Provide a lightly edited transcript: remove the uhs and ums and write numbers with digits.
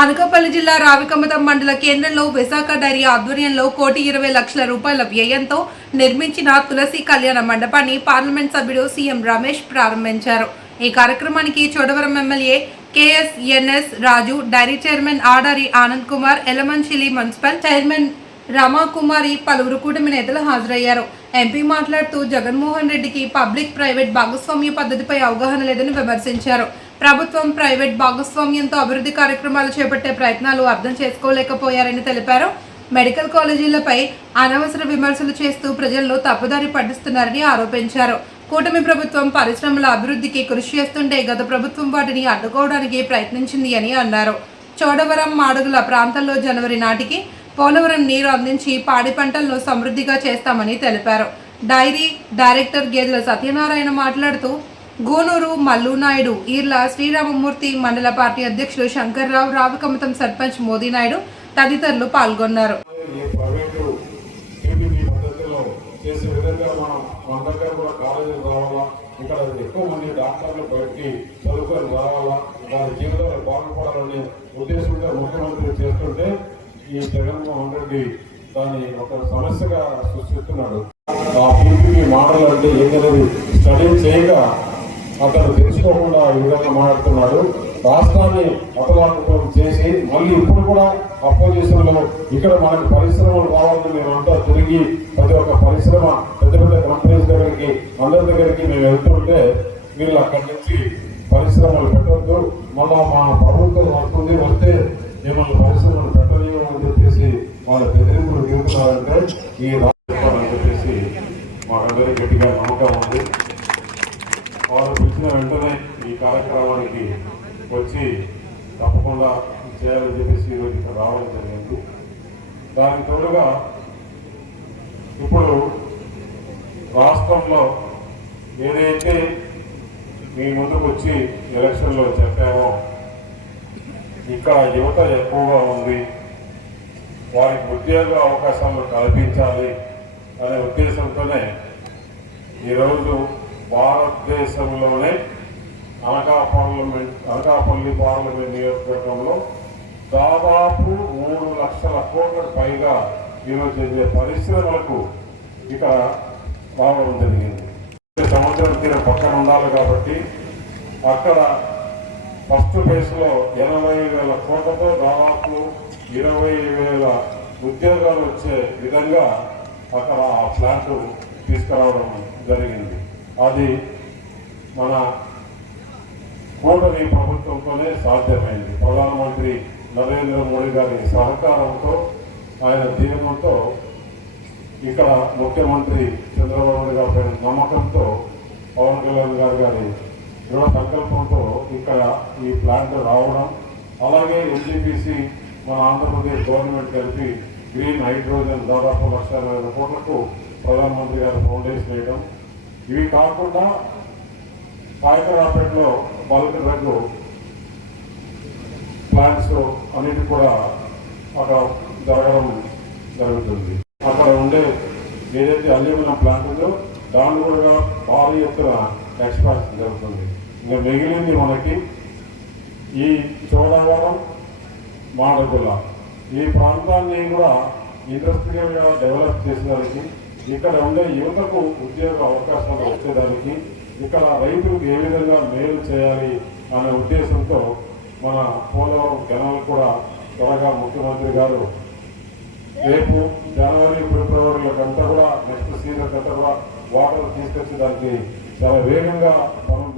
అనకాపల్లి జిల్లా రావికమతం మండల కేంద్రంలో విశాఖ డైరీ ఆధ్వర్యంలో 1,20,00,000 రూపాయల వ్యయంతో నిర్మించిన తులసి కళ్యాణ మండపాన్ని పార్లమెంట్ సభ్యుడు సీఎం రమేష్ ప్రారంభించారు. ఈ కార్యక్రమానికి Chodavaram MLA KSNS Raju, dairy chairman Adari Anand Kumar, Yelamanchili municipal chairman Ramakumari, పలువురు కూటమి నేతలు హాజరయ్యారు. ఎంపీ మాట్లాడుతూ జగన్మోహన్ రెడ్డికి పబ్లిక్ ప్రైవేట్ భాగస్వామ్య పద్ధతిపై అవగాహన లేదని విమర్శించారు. ప్రభుత్వం ప్రైవేట్ భాగస్వామ్యంతో అభివృద్ధి కార్యక్రమాలు చేపట్టే ప్రయత్నాలు అర్థం చేసుకోలేకపోయారని తెలిపారు. మెడికల్ కాలేజీలపై అనవసర విమర్శలు చేస్తూ ప్రజల్లో తప్పుదారి పట్టిస్తున్నారని ఆరోపించారు. కూటమి ప్రభుత్వం పరిశ్రమల అభివృద్ధికి కృషి చేస్తుంటే గత ప్రభుత్వం వాటిని అడ్డుకోవడానికి ప్రయత్నించింది అని అన్నారు. చోడవరం, మాడుగుల ప్రాంతాల్లో జనవరి నాటికి పోలవరం నీరు అందించి పాడి పంటలను సమృద్ధిగా చేస్తామని తెలిపారు. డైరీ డైరెక్టర్ గేదెల సత్యనారాయణ మాట్లాడుతూ గూనూరు మల్లునాయుడు, ఈర్ల శ్రీరామమూర్తి, మండల పార్టీ అధ్యక్షులు శంకర్రావు, రావికమతం సర్పంచ్ మోదీనాయుడు తదితరులు పాల్గొన్నారు. ఇక్కడ ఎక్కువ మంది డాక్టర్లు బయటికి చదువుకొని రావాలా, వారి జీవితంలో బాగుపడాలనే ఉద్దేశంతో ముఖ్యమంత్రి చేస్తుంటే ఈ జగన్మోహన్ రెడ్డి దాన్ని ఒక సమస్యగా సృష్టిస్తున్నాడు. ఆ పీపీపీ మోడల్ అంటే ఏంటనేది స్టడీ చేయగా అతను తెలుసుకోకుండా ఈ విధంగా మాట్లాడుతున్నాడు. రాష్ట్రాన్ని అపలాపం చేసి మళ్ళీ ఇప్పుడు కూడా అపోజిషన్లో ఇక్కడ మనకు పరిశ్రమలు రావాలని మేమంతా తిరిగి ప్రతి ఒక్క పరిశ్రమ పెద్ద పెద్ద కంపెనీస్ దగ్గరికి అందరి దగ్గరికి మేము వెళ్తుంటే వీళ్ళు అక్కడి నుంచి పరిశ్రమలు పెట్టవద్దు, మళ్ళా మా ప్రభుత్వం వస్తుంది, వస్తే మిమ్మల్ని పరిశ్రమలు పెట్టలేమని చెప్పేసి వాళ్ళ బెదిరింపులు దిగుతున్నారంటే ఈ రాష్ట్రాన్ని చెప్పేసి మాకందరికీ గట్టిగా నమ్మకం ఉంది. వారు పిలిచిన వెంటనే ఈ కార్యక్రమానికి వచ్చి తప్పకుండా చేయాలని చెప్పేసి ఈరోజు ఇక్కడ రావడం జరిగింది. దానికి తోడుగా ఇప్పుడు రాష్ట్రంలో ఏదైతే మీ ముందుకు వచ్చి ఎలక్షన్లో చెప్పామో ఇక్కడ యువత ఎక్కువగా ఉంది, వారికి ఉద్యోగ అవకాశాలు కల్పించాలి అనే ఉద్దేశంతోనే ఈరోజు భారతదేశంలోనే అనకాపల్లి పార్లమెంట్ నియోజకవర్గంలో దాదాపు 3 లక్షల కోట్లకు పైగా ఈరోజు పరిశ్రమలకు ఇక్కడ రావడం జరిగింది. సముద్రం తీరం పక్కన ఉండాలి కాబట్టి అక్కడ ఫస్ట్ ఫేజ్లో 80,000 కోట్లతో దాదాపు 20,000 ఉద్యోగాలు వచ్చే విధంగా అక్కడ ఆ ప్లాంట్ తీసుకురావడం జరిగింది. అది మన కూటమి ప్రభుత్వంతోనే సాధ్యమైంది. ప్రధానమంత్రి నరేంద్ర మోడీ గారి సహకారంతో, ఆయన దీవెనతో, ఇక్కడ ముఖ్యమంత్రి చంద్రబాబు నాయుడు గారి నమ్మకంతో, పవన్ కళ్యాణ్ గారి దృఢ సంకల్పంతో ఇక్కడ ఈ ప్లాంట్ రావడం, అలాగే ఎన్టీపీసీ మన ఆంధ్రప్రదేశ్ గవర్నమెంట్ కలిపి గ్రీన్ హైడ్రోజన్ దాదాపు 1,40,000 కోట్లకు ప్రధానమంత్రి గారు ఫౌండేషన్ వేయడం, ఇవి కాకుండా కాయకరాపేటలో బల్క్ డ్రగ్ ప్లాంట్స్ అన్నిటి కూడా అక్కడ జరగడం జరుగుతుంది. అక్కడ ఉండే ఏదైతే అల్యూమినియం ప్లాంట్ ఉందో దాన్ని కూడా భారీ ఎత్తున ఎక్స్పాన్షన్ జరుగుతుంది. ఇంకా మిగిలింది మనకి ఈ చోడవరం, మాడుగుల ఈ ప్రాంతాన్ని కూడా ఇండస్ట్రియల్గా డెవలప్ చేసేదానికి, ఇక్కడ ఉండే యువతకు ఉద్యోగ అవకాశాలు వచ్చేదానికి, ఇక్కడ రైతులకు ఏ విధంగా మేలు చేయాలి అనే ఉద్దేశంతో మన పోలవరం కెనాల్ కూడా త్వరగా ముఖ్యమంత్రి గారు రేపు జనవరి, ఫిబ్రవరిలోకంతా కూడా నెక్స్ట్ సీజన్ అంతా కూడా వాటర్ తీసుకొచ్చేదానికి చాలా వేగంగా పనులు